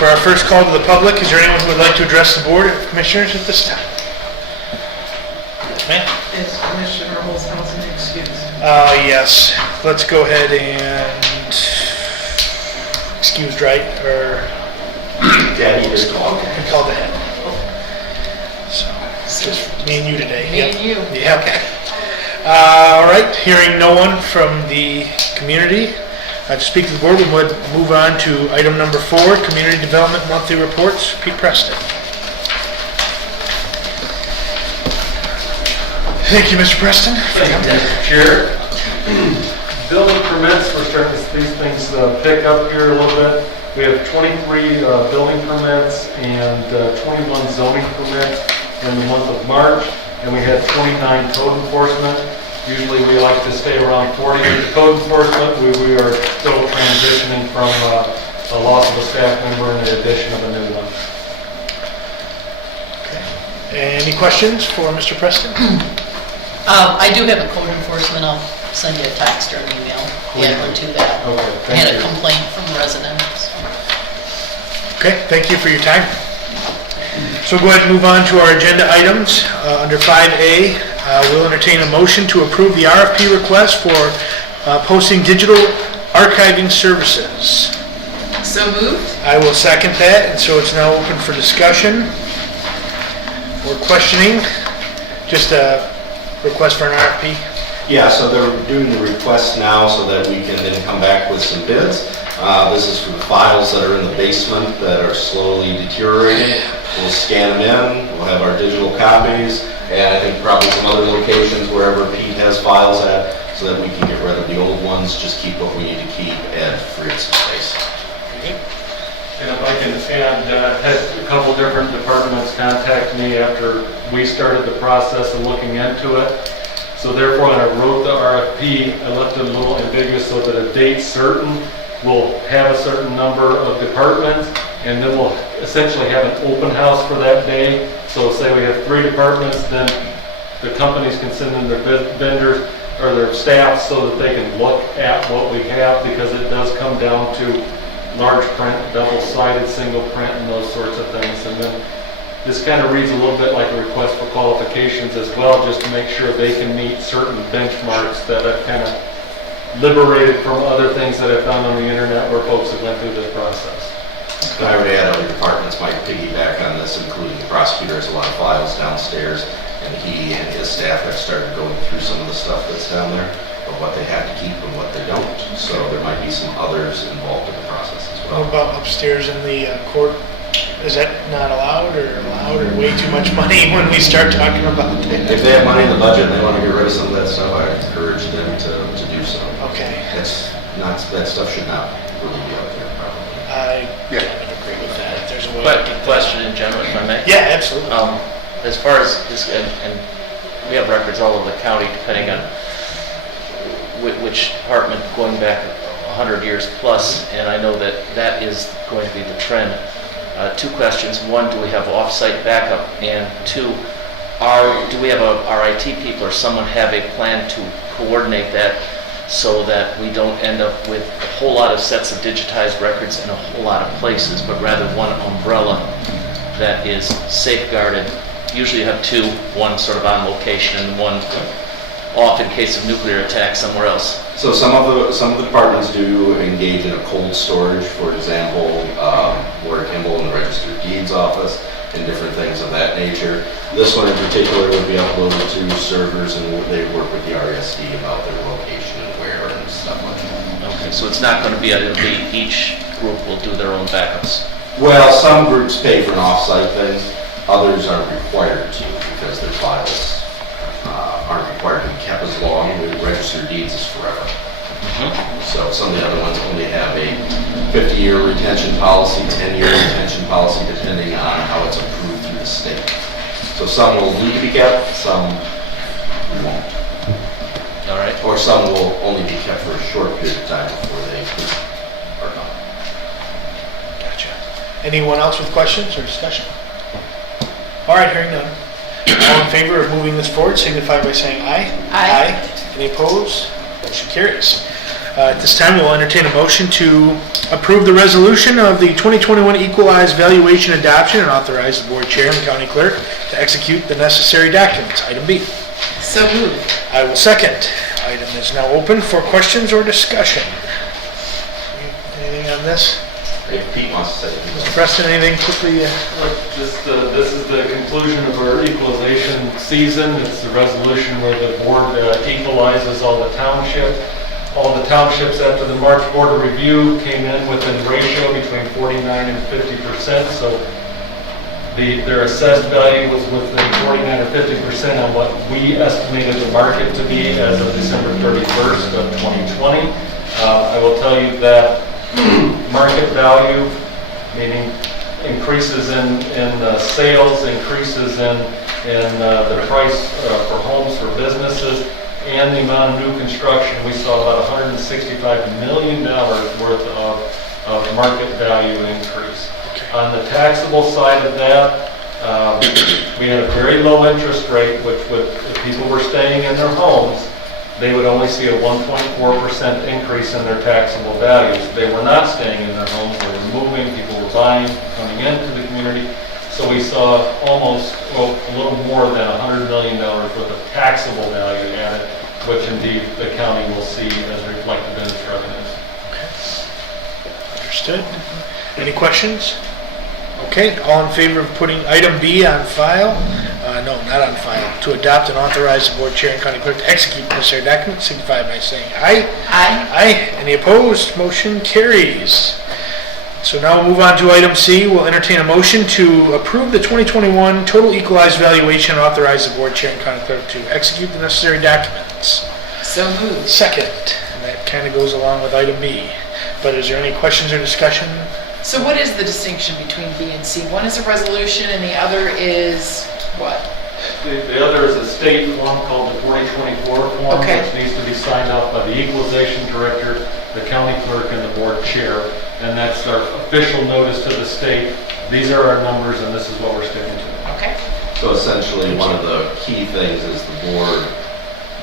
For our first call to the public, is there anyone who would like to address the Board of Commissioners at this time? Yes, ma'am. Is Commissioner Olshausen excused? Yes. Let's go ahead and excused, right? Or Daddy is called. called ahead. So just me and you today. Me and you. Yeah. Okay. All right. Hearing no one from the community to speak to the board, we would move on to item number 4, Community Development Monthly Reports. Pete Preston. Thank you, Mr. Preston. Chair. Building permits, we're starting to see these things pick up here a little bit. We have 23 building permits and 21 zoning permits in the month of March, and we had 29 code enforcement. Usually we like to stay around 40 code enforcement. We are still transitioning from a loss of a staff member and the addition of a new one. Okay. Any questions for Mr. Preston? I do have a code enforcement. I'll send you a text or an email. Add one to that. Okay, I thank had a you. complaint from residents. Okay, thank you for your time. So we'll go ahead and move on to our agenda items. Under 5A, we'll entertain a motion to approve the RFP request for posting digital archiving services. So moved? I will second that, and so it's now open for discussion or questioning. Just a request for an RFP. Yeah, so they're doing the request now so that we can then come back with some bids. This is for the files that are in the basement that are slowly deteriorating. We'll scan them in, we'll have our digital copies, and I think probably some other locations wherever Pete has files at, so that we can get rid of the old ones, just keep what we need to keep and free up some space. And if I can add, had a couple different departments contact me after we started the process of looking into it. So therefore, when I wrote the RFP, I left it a little ambiguous so that a date certain will have a certain number of departments, and then we'll essentially have an open house for that day. So say we have 3 departments, then the companies can send in their vendors or their staff so that they can look at what we have, because it does come down to large print, double-sided, single print, and those sorts of things. And then this kind of reads a little bit like a request for qualifications as well, just to make sure they can meet certain benchmarks that I've kind of liberated from other things that I found on the internet where folks have went through this process. And I would add other departments might piggyback on this, including the prosecutor has a lot of files downstairs, and he and his staff have started going through some of the stuff that's down there, of what they have to keep and what they don't. So there might be some others involved in the process as well. What about upstairs in the court? Is that not allowed or way too much money when we start talking about that? If they have money in the budget and they want to get rid of some of that stuff, I encourage them to do so. Okay. That stuff should not really be out there probably. I would agree with that. If there's a way. But question in general, if I may. Yeah, absolutely. As far as this, and we have records all over the county depending on which department going back 100 years plus, and I know that that is going to be the trend. 2 questions. 1, do we have off-site backup? And 2, do we have our IT people or someone have a plan to coordinate that so that we don't end up with a whole lot of sets of digitized records in a whole lot of places, but rather one umbrella that is safeguarded? Usually you have 2, one sort of on location and one off in case of nuclear attack somewhere else. So some of the departments do engage in a cold storage, for example, Warwick Kimball in the Register of Deeds office, and different things of that nature. This one in particular would be uploaded to servers, and they work with the RSD about their location and where and stuff like that. Okay, so it's not going to be, it'll be each group will do their own backups. Well, some groups pay for an off-site thing, others are required to because their files aren't required to be kept as long. The Register of Deeds is forever. So some of the other ones only have a 50-year retention policy, 10-year retention policy, depending on how it's approved through the state. So some will need to be kept, some won't. All right. Or some will only be kept for a short period of time before they are gone. Gotcha. Anyone else with questions or discussion? All right, hearing none. All in favor of moving this forward, signify by saying aye. Aye. Any opposed? Motion carries. At this time, we'll entertain a motion to approve the resolution of the 2021 equalized valuation adoption and authorize the board chair and county clerk to execute the necessary documents. Item B. So moved. I will second. Item is now open for questions or discussion. Anything on this? If Pete wants to say it. Mr. Preston, anything quickly? This is the conclusion of our equalization season. It's the resolution where the board equalizes all the townships. All the townships after the March board of review came in within ratio between 49 and 50%. So their assessed value was within 49 or 50% on what we estimated the market to be as of December 31st of 2020. I will tell you that market value, meaning increases in sales, increases in the price for homes for businesses, and the amount of new construction, we saw about $165 million worth of market value increase. On the taxable side of that, we had a very low interest rate, which if people were staying in their homes, they would only see a 1.4% increase in their taxable values. They were not staying in their homes, they were moving, people were buying, coming into the community. So we saw almost, well, a little more than $100 million worth of taxable value added, which indeed the county will see as reflected in its revenues. Understood. Any questions? Okay, all in favor of putting item B on file? No, not on file. To adopt and authorize the board chair and county clerk to execute the necessary documents, signify by saying aye. Aye. Aye. Any opposed? Motion carries. So now we'll move on to item C. We'll entertain a motion to approve the 2021 total equalized valuation and authorize the board chair and county clerk to execute the necessary documents. So moved. Second, and that kind of goes along with item B. But is there any questions or discussion? So what is the distinction between B and C? One is a resolution and the other is what? The other is a state form called the 4024 form, Okay. which needs to be signed off by the equalization director, the county clerk, and the board chair. And that's our official notice to the state. These are our numbers, and this is what we're sticking to. Okay. So essentially, one of the key things is the board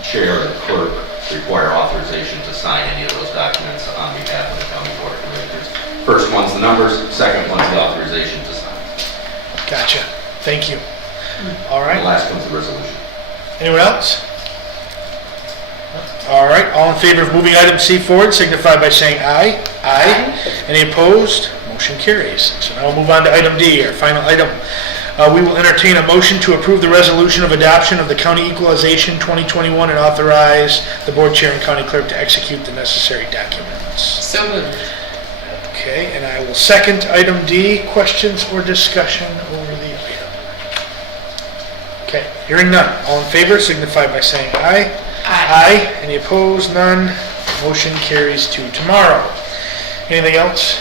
chair and clerk require authorization to sign any of those documents on behalf of the county board of commissioners. First one's the numbers, second one's the authorization to sign. Gotcha. Thank you. All And right. last comes the resolution. Anyone else? All right. All in favor of moving item C forward, signify by saying aye. Aye. Any opposed? Motion carries. So now we'll move on to item D, our final item. We will entertain a motion to approve the resolution of adoption of the county equalization 2021 and authorize the board chair and county clerk to execute the necessary documents. So moved. Okay, and I will second item D. Questions or discussion over the item? Okay, hearing none. All in favor signify by saying aye. Aye. Any opposed? None. Motion carries to tomorrow. Anything else?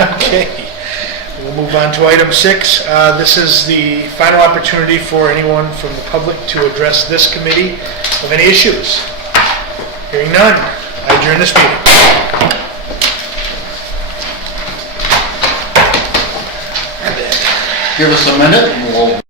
Okay. We'll move on to item 6. This is the final opportunity for anyone from the public to address this committee of any issues. Hearing none, I adjourn this meeting. Give us a minute and we'll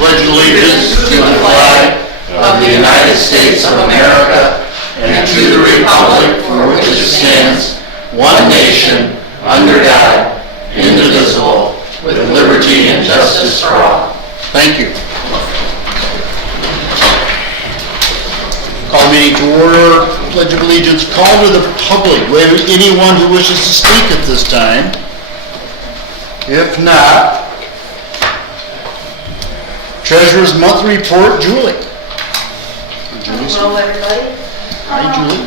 pledge allegiance to the flag of the United States of America and to the republic for which it stands, one nation, under God, indivisible, with liberty and justice for all. Thank you. Call meeting to order. Pledge of allegiance. Call to the public. Anyone who wishes to speak at this time. If not, Treasurer's Monthly Report, Julie. Hello, everybody. Hi, Julie.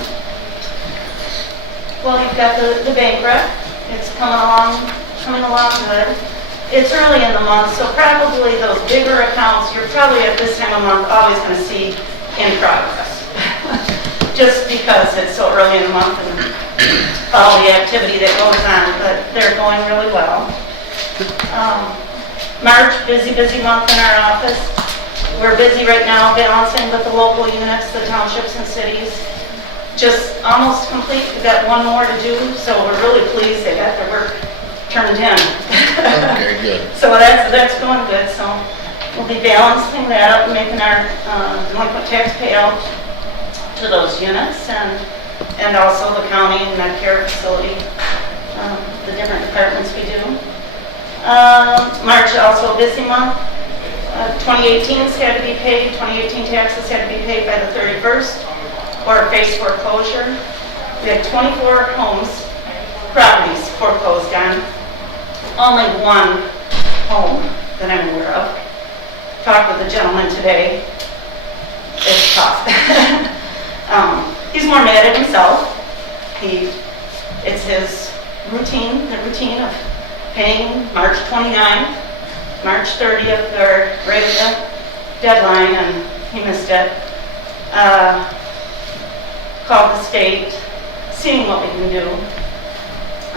Well, you've got the bank rec. It's coming along good. It's early in the month, so probably those bigger accounts, you're probably at this time of month always going to see in progress. Just because it's so early in the month and all the activity that goes on, but they're going really well. March, busy month in our office. We're busy right now balancing with the local units, the townships and cities. Just almost complete. We've got one more to do, so we're really pleased they got their work turned in. Okay, good. So that's going good. So we'll be balancing that up and making our delinquent tax payout to those units and also the county and Medicare facility, the different departments we do. March also a busy month. 2018's had to be paid. 2018 taxes had to be paid by the 31st or face foreclosure. We had 24 homes, properties foreclosed on. Only one home that I'm aware of. Talked with a gentleman today. It's tough. He's more mad at himself. It's his routine, the routine of paying March 29th, March 30th, they're right at the deadline, and he missed it. Called the state, seeing what we can do.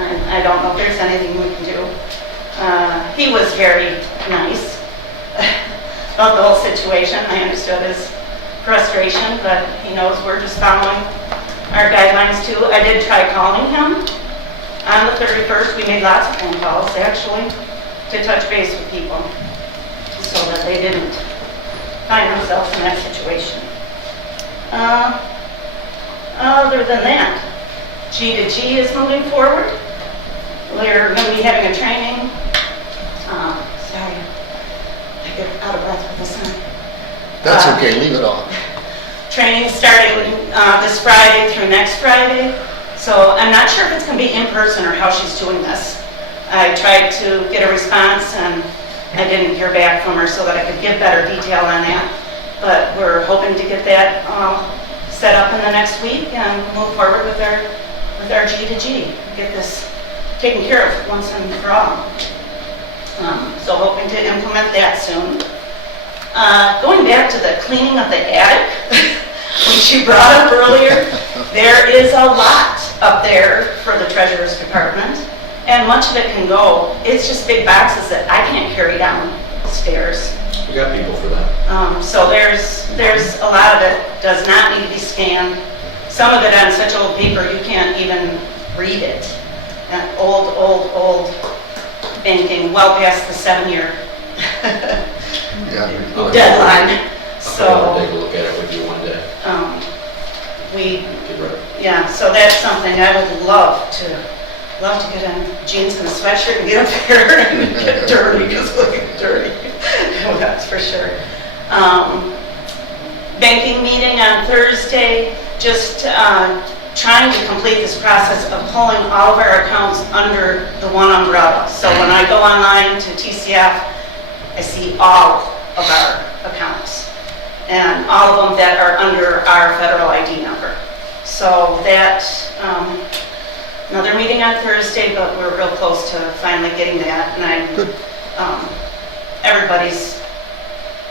And I don't know if there's anything we can do. He was very nice about the whole situation. I understood his frustration, but he knows we're just following our guidelines too. I did try calling him on the 31st. We made lots of phone calls, actually, to touch base with people so that they didn't find themselves in that situation. Other than that, G2G is moving forward. We're going to be having a training. Sorry, I get out of breath with the sun. That's okay, leave it on. Training starting this Friday through next Friday. So I'm not sure if it's going to be in person or how she's doing this. I tried to get a response and I didn't hear back from her so that I could give better detail on that. But we're hoping to get that set up in the next week and move forward with our G2G. Get this taken care of once and for all. So hoping to implement that soon. Going back to the cleaning of the attic, which you brought up earlier, there is a lot up there for the treasurer's department, and much of it can go. It's just big boxes that I can't carry down stairs. We got people for that. So there's a lot of it does not need to be scanned. Some of it on such old paper you can't even read it. And old banking, well past the 7-year deadline. I'll take a look at it with you one day. Get ready. So that's something I would love to get in jeans and a sweatshirt and get up there and get dirty, because we'll get dirty. Oh, that's for sure. Banking meeting on Thursday, just trying to complete this process of pulling all of our accounts under the one umbrella. So when I go online to TCF, I see all of our accounts and all of them that are under our federal ID number. So that, another meeting on Thursday, but we're real close to finally getting that. And everybody's,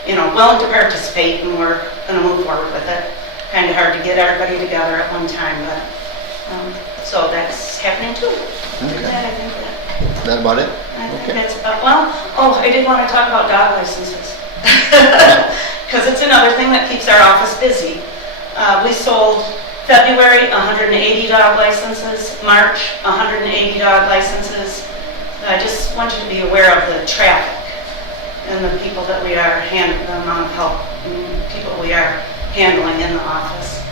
willing to participate, and we're going to move forward with it. Kind of hard to get everybody together at one time, but so that's happening too. Okay. I think Is that about it? I think Okay. that's about, I did want to talk about dog licenses. Because it's another thing that keeps our office busy. We sold February 180 dog licenses, March 180 dog licenses. I just want you to be aware of the traffic and the people that we are handling, the amount of help and people we are handling in the office.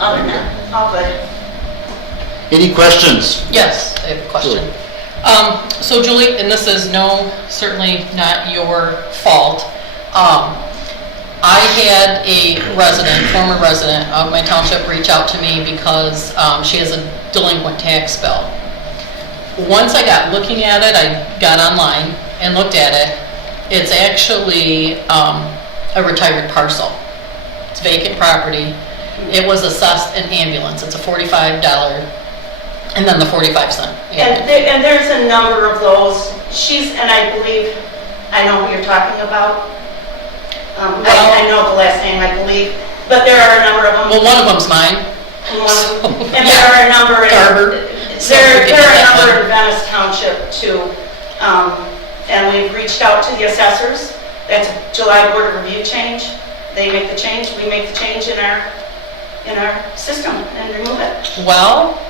Other than that, all good. Any questions? Yes, I have a question. So Julie, and this is certainly not your fault. I had a former resident of my township reach out to me because she has a delinquent tax bill. once I got looking at it, I got online and looked at it. It's actually a retired parcel. It's vacant property. It was assessed an ambulance. It's a $45, and then the 45-cent. And there's a number of those. And I believe, I know who you're talking about. I know the last name, I believe, but there are a number of them. Well, one of them's mine. And there are a number Garber. there are a number in Venice Township too. And we've reached out to the assessors. That's a July board of review change. They make the change, we make the change in our system and remove it. Well,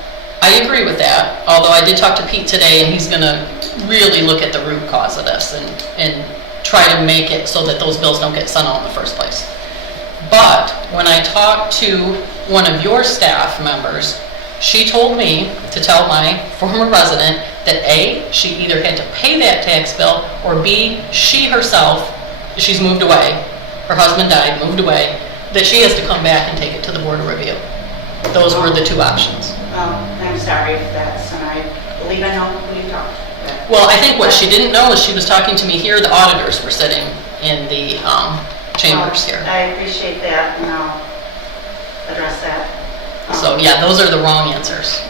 I agree with that, although I did talk to Pete today, and he's gonna really look at the root cause of this and try to make it so that those bills don't get sent out in the first place. But when I talked to one of your staff members, she told me to tell my former resident that A, she either had to pay that tax bill, or B, she herself, she's moved away, her husband died, moved away, that she has to come back and take it to the board of review. Those were the two options. I'm sorry if that's, and I believe I know who you talked to. Well, I think what she didn't know is she was talking to me here, the auditors were sitting in the chambers here. I appreciate that, and I'll address that. So, yeah, those are the wrong answers.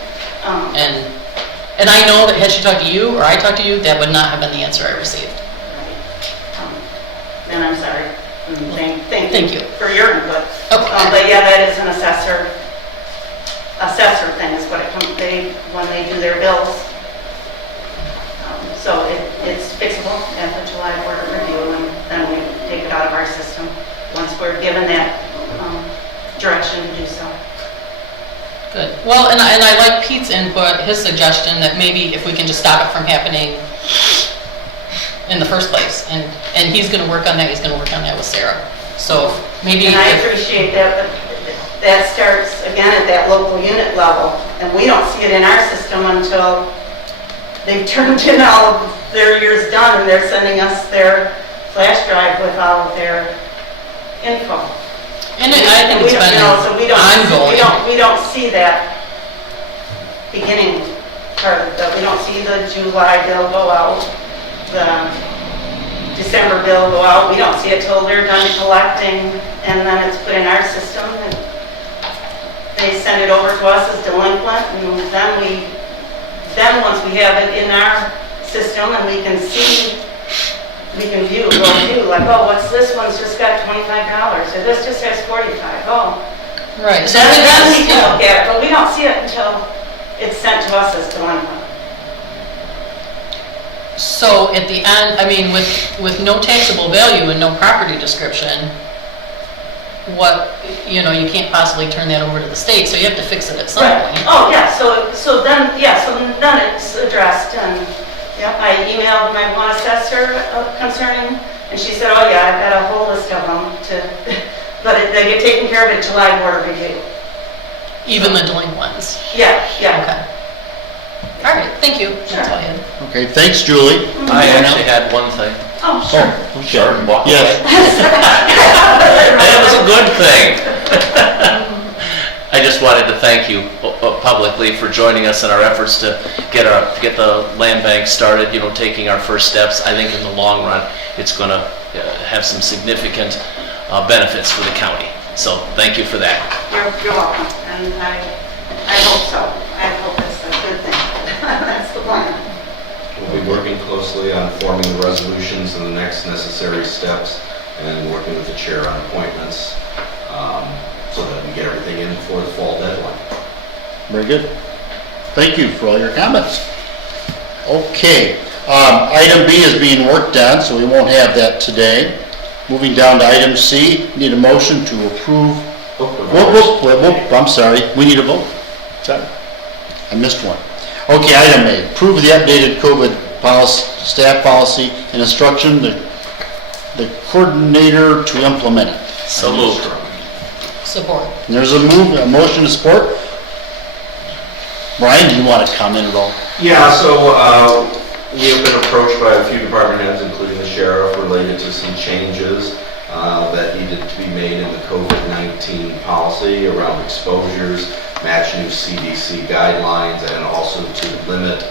Um, And I know that had she talked to you, or I talked to you, that would not have been the answer I received. And I'm sorry. Thank you. For your input. Okay. But yeah, that is an assessor thing is what it comes, when they do their bills. So it's fixable at the July board of review, and then we take it out of our system once we're given that direction to do so. Good. Well, and I like Pete's input, his suggestion that maybe if we can just stop it from happening in the first place. And he's gonna work on that, he's gonna work on that with Sarah. So maybe. And I appreciate that, but that starts again at that local unit level. And we don't see it in our system until they've turned in all of their years done and they're sending us their flash drive with all of their info. And I think it's been So we ongoing. don't see that beginning part of it. We don't see the July bill go out, the December bill go out. We don't see it till they're done collecting, and then it's put in our system, and they send it over to us as delinquent, and then once we have it in our system and we can see, we can view, like, oh, what's this one's just got $25, or this just has 45. Oh. Right. So Then we can look at it, but we don't see it until it's sent to us as delinquent. So at the end, I mean, with no taxable value and no property description, you can't possibly turn that over to the state, so you have to fix it at some point. Oh, yeah, so then it's addressed, and, yeah, I emailed my one assessor concerning, and she said, oh, yeah, I've got a whole list of them but they get taken care of at July board of review. Even the delinquents. Yeah. Okay. All right, thank you. That's all I had. Okay, thanks, Julie. I actually had one thing. Oh, sure. Sure, and walk Yes. away. And it was a good thing. I just wanted to thank you publicly for joining us in our efforts to get the land bank started, taking our first steps. I think in the long run, it's going to have some significant benefits for the county. So thank you for that. You're welcome, and I hope so. I hope it's a good thing. That's the plan. We'll be working closely on forming the resolutions and the next necessary steps, and working with the chair on appointments, so that we get everything in before the fall deadline. Very good. Thank you for all your comments. Okay, item B is being worked on, so we won't have that today. Moving down to item C, need a motion to approve. Whoop, I'm sorry, we need a vote. Sorry, I missed one. Okay, item A, approve the updated COVID policy, staff policy and instruction, the coordinator to implement it. So moved. Support. And there's a motion to support. Brian, do you want to comment at all? Yeah, so we have been approached by a few department heads, including the sheriff, related to some changes that needed to be made in the COVID-19 policy around exposures, match new CDC guidelines, and also to limit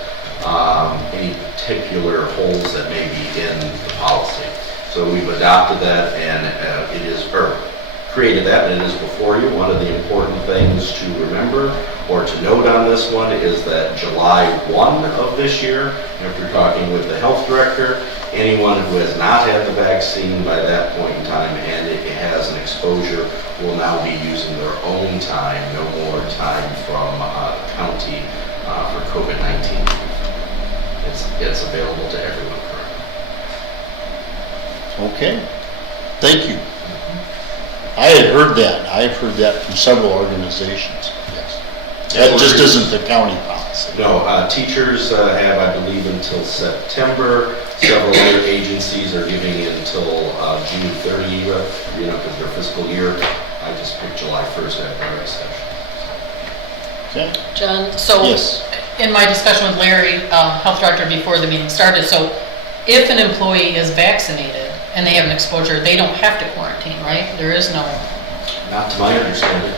any particular holes that may be in the policy. So we've adopted that and it is, or created that, and it is before you. One of the important things to remember or to note on this one is that July 1 of this year, after talking with the health director, anyone who has not had the vaccine by that point in time and it has an exposure will now be using their own time, no more time from the county for COVID-19. It's available to everyone currently. Okay, thank you. I had heard that. I've heard that from several organizations, yes. That just isn't the county policy. No, teachers have, I believe, until September. Several other agencies are giving it until June 30th, because their fiscal year. I just picked July 1st after our discussion. Okay, John, so yes. in my discussion with Larry, health director, before the meeting started, so if an employee is vaccinated and they have an exposure, they don't have to quarantine, right? There is no... Not to my understanding.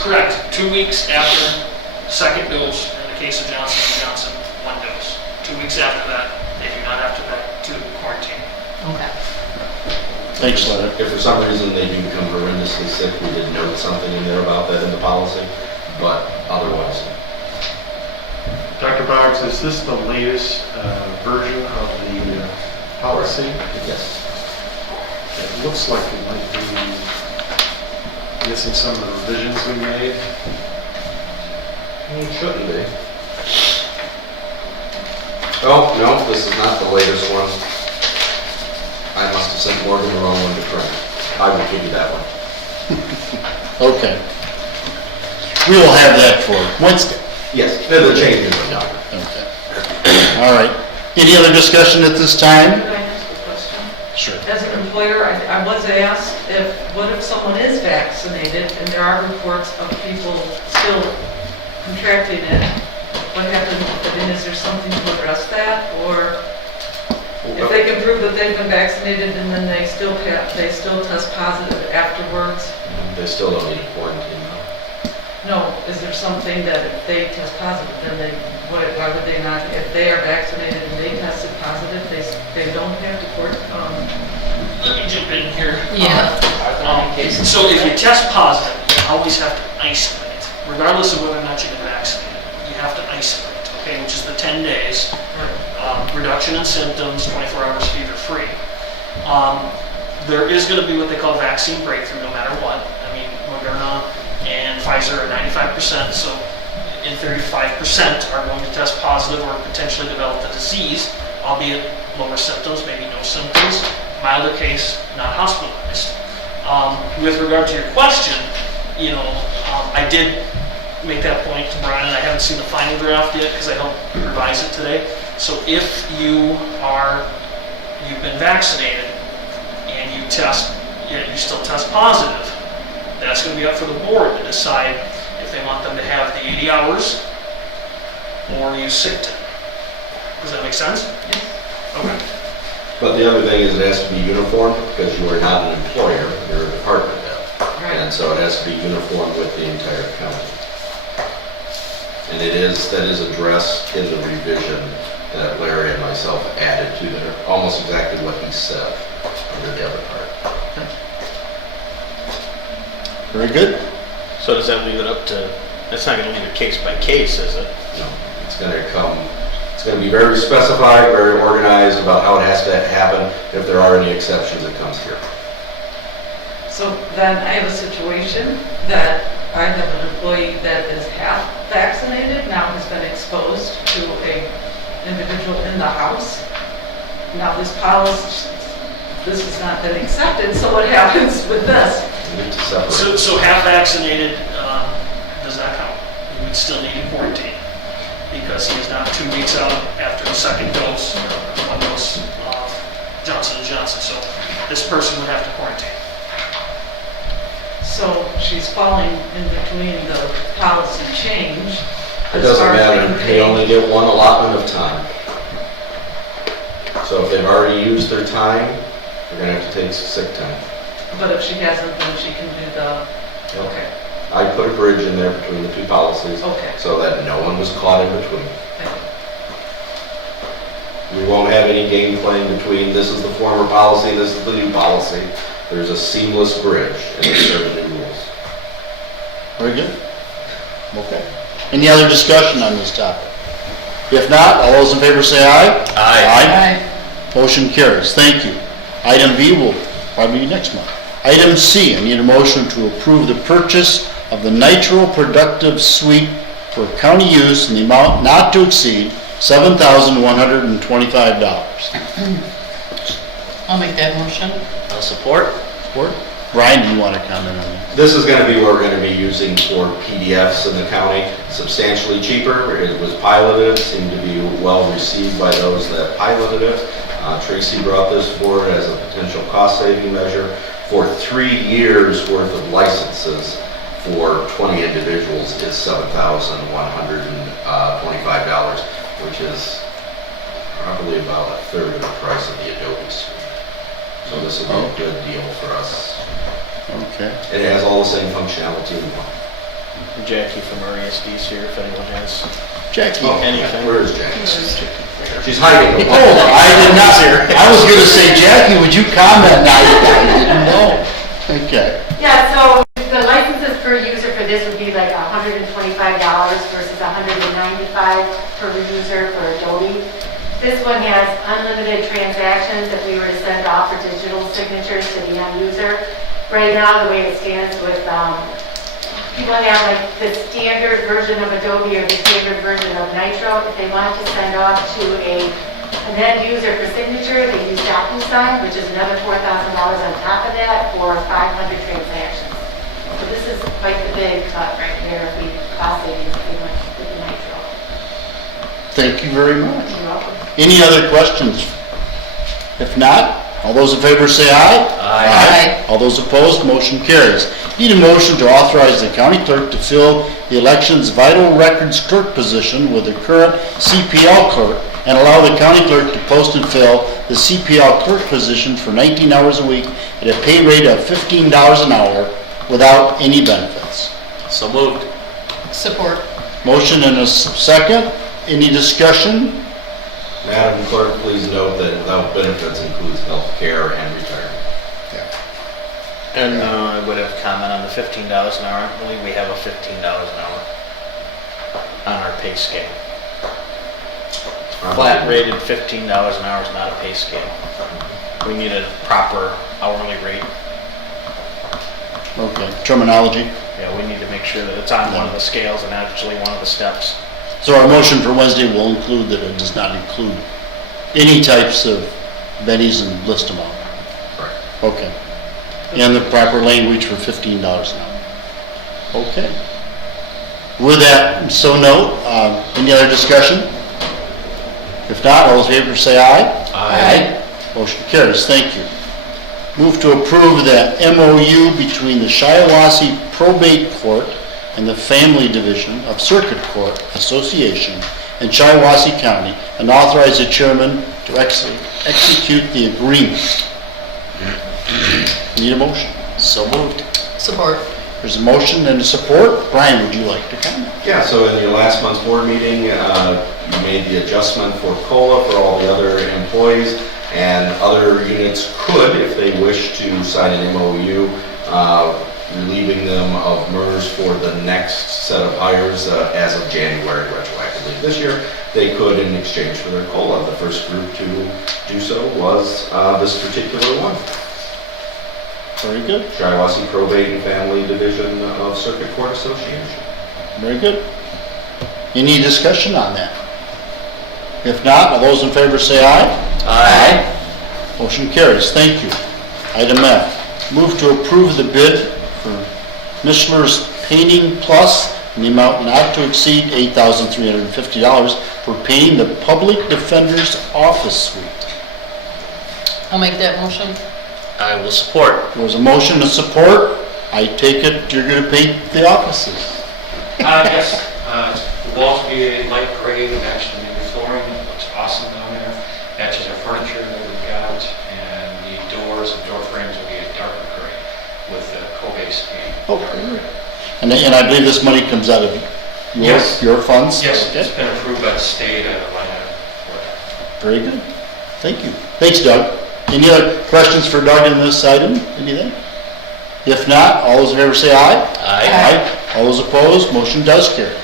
Correct. 2 weeks after second dose, in the case of Johnson & Johnson, 1 dose. 2 weeks after that, they do not have to quarantine. Okay. Thanks, Larry. If for some reason they do become horrendously sick, we did note something in there about that in the policy, but otherwise. Dr. Boggs, is this the latest version of the policy? Yes. It looks like it might be missing some of the revisions we made. It shouldn't be. Oh, no, this is not the latest one. I must have sent Morgan the wrong one to print. I will give you that one. Okay. We will have that for Wednesday. Yes, the changes are done. Okay. All right. Any other discussion at this time? Can I ask a question? Sure. As an employer, I was asked what if someone is vaccinated and there are reports of people still contracting it? What happens? I mean, is there something to address that? Or if they can prove that they've been vaccinated and then they still test positive afterwards? They still don't need quarantine though. No, is there something that if they test positive, then why would they not, if they are vaccinated and they tested positive, they don't have to Let me jump in here. Yeah. So if you test positive, you always have to isolate, regardless of whether or not you've been vaccinated. You have to isolate, okay, which is the 10 days. Reduction in symptoms, 24 hours fever-free. There is going to be what they call vaccine breakthrough no matter what. I mean, Moderna and Pfizer are 95%, so in theory 5% are going to test positive or potentially develop the disease, albeit lower symptoms, maybe no symptoms, milder case, not hospitalized. With regard to your question, I did make that point to Brian, and I haven't seen the final draft yet because I helped revise it today. So if you've been vaccinated and you still test positive, that's going to be up for the board to decide if they want them to have the 80 hours or use sick time. Does that make sense? Okay. But the other thing is it has to be uniform because you are not an employer, you're a department head. Right. And so it has to be uniform with the entire county. And that is addressed in the revision that Larry and myself added to there, almost exactly what he said under the other part. Very good. So does that leave it up to, that's not going to leave it case by case, is it? No, it's going to be very specified, very organized about how it has to happen. If there are any exceptions, it comes here. So then I have a situation that I have an employee that is half vaccinated, now has been exposed to an individual in the house. Now this policy, this has not been accepted, so what happens with this? You need to separate. So half vaccinated does not count. You would still need a quarantine because he is now 2 weeks out after the second dose, or 1 dose of Johnson & Johnson. So this person would have to quarantine. So she's falling in between the policy change. It as doesn't far as matter, being they paid. only get one allotment of time. So if they've already used their time, they're gonna have to take sick time. But if she hasn't, then she can do the, okay, I put a bridge in there between the two policies okay. so that no one was caught in between. Thank you. We won't have any game playing between this is the former policy, this is the new policy. There's a seamless bridge and these are the new rules. Very good. Okay. Any other discussion on this topic? If not, all those in favor say aye. Aye. Motion carries. Thank you. Item B will probably be next month. Item C, I need a motion to approve the purchase of the nitro productive suite for county use in the amount not to exceed $7,125. I'll make that motion. I'll support. Support? Brian, do you want to comment on that? This is going to be what we're going to be using for PDFs in the county, substantially cheaper. It was piloted, seemed to be well received by those that piloted it. Tracy brought this forward as a potential cost-saving measure for 3 years worth of licenses for 20 individuals is $7,125, which is probably about a third of the price of the Adobe suite. So this will be a good deal for us. Okay. It has all the same functionality we want. Jackie from RESD's here if anyone has Jackie? anything. Where is Jackie? She's hiding. Oh, I did not. I was going to say, Jackie, would you comment? I didn't know. Okay. Yeah, so the licenses per user for this would be like $125 versus $195 per user for Adobe. This one has unlimited transactions if we were to send off for digital signatures to the end user. Right now, the way it stands with, people have like the standard version of Adobe or the standard version of Nitro. If they want to send off to an end user for signature, they use DocuSign, which is another $4,000 on top of that for 500 transactions. So this is quite the big cut right here if we cost savings if we went with the Nitro. Thank you very much. You're welcome. Any other questions? If not, all those in favor say aye. Aye. All those opposed, motion carries. Need a motion to authorize the county clerk to fill the election's vital records clerk position with the current CPL clerk and allow the county clerk to post and fill the CPL clerk position for 19 hours a week at a pay rate of $15 an hour without any benefits. So moved. Support. Motion and a second. Any discussion? Madam Clerk, please note that without benefits includes health care and retirement. And I would have comment on the $15 an hour. I believe we have a $15 an hour on our pay scale. Flat rated $15 an hour is not a pay scale. We need a proper hourly rate. Okay, terminology. Yeah, we need to make sure that it's on one of the scales and actually one of the steps. So our motion for Wednesday will include that it does not include any types of bennies and list them out. Correct. Okay. And the proper language for $15 an hour. Okay. With that, so note, any other discussion? If not, all those in favor say aye. Aye. Motion carries. Thank you. Move to approve the MOU between the Shiawassee Probate Court and the Family Division of Circuit Court Association in Shiawassee County and authorize the chairman to execute the agreement. Need a motion? So moved. Support. There's a motion and a support. Brian, would you like to comment? Yeah, so in your last month's board meeting, you made the adjustment for COLA for all the other employees, and other units could, if they wish to sign an MOU, relieving them of MERS for the next set of hires as of January retroactively this year. They could in exchange for their COLA. The first group to do so was this particular one. Very good. Shiawassee Probate and Family Division of Circuit Court Association. Very good. Any discussion on that? If not, all those in favor say aye. Aye. Motion carries. Thank you. Item F, move to approve the bid for Mishler's Painting Plus in the amount not to exceed $8,350 for painting the Public Defender's Office Suite. I'll make that motion. I will support. There was a motion to support. I take it you're going to paint the offices. Yes, the walls will be a light gray, matching the flooring, it looks awesome down there. Matches our furniture that we've got, and the doors and door frames will be a darker gray with the co-base being darker. And I believe this money comes out of Yes. your funds? Yes, Okay. it's been approved by the state at a line item for that. Very good. Thank you. Thanks, Doug. Any other questions for Doug in this item? Anything? If not, all those in favor say aye. Aye. All those opposed, motion does carry.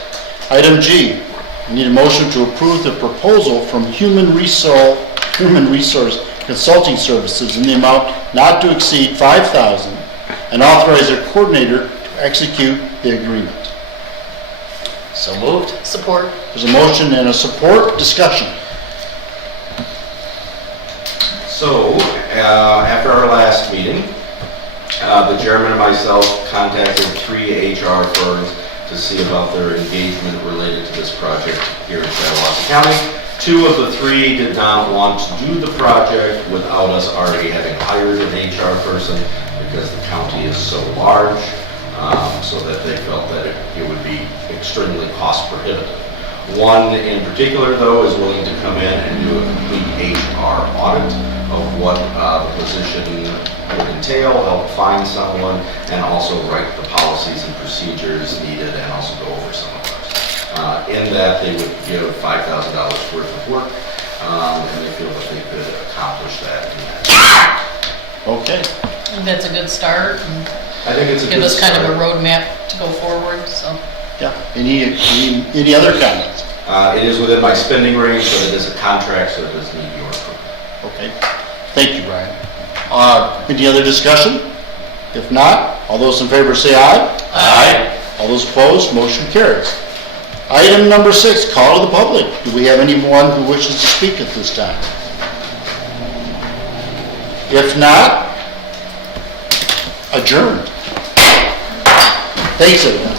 Item G, I need a motion to approve the proposal from Human Resource Consulting Services in the amount not to exceed $5,000 and authorize their coordinator to execute the agreement. So moved. Support. There's a motion and a support. Discussion. So, after our last meeting, the chairman and myself contacted 3 HR firms to see about their engagement related to this project here in Shiawassee County. 2 of the 3 did not want to do the project without us already having hired an HR person because the county is so large, so that they felt that it would be extremely cost prohibitive. 1 in particular, though, is willing to come in and do a complete HR audit of what the position would entail, help find someone, and also write the policies and procedures needed, and also go over some of those. In that, they would give $5,000 worth of work, and they feel that they could accomplish that in that. Okay. I think that's a good start, and I think it's a give good us kind of a start. roadmap to go forward, so. Yeah. Any other comments? It is within my spending range, but it is a contract, so it does need your approval. Okay. Thank you, Ryan. Any other discussion? If not, all those in favor say aye. Aye. All those opposed, motion carries. Item number 6, call to the public. Do we have anyone who wishes to speak at this time? If not, adjourned. Thanks, everyone.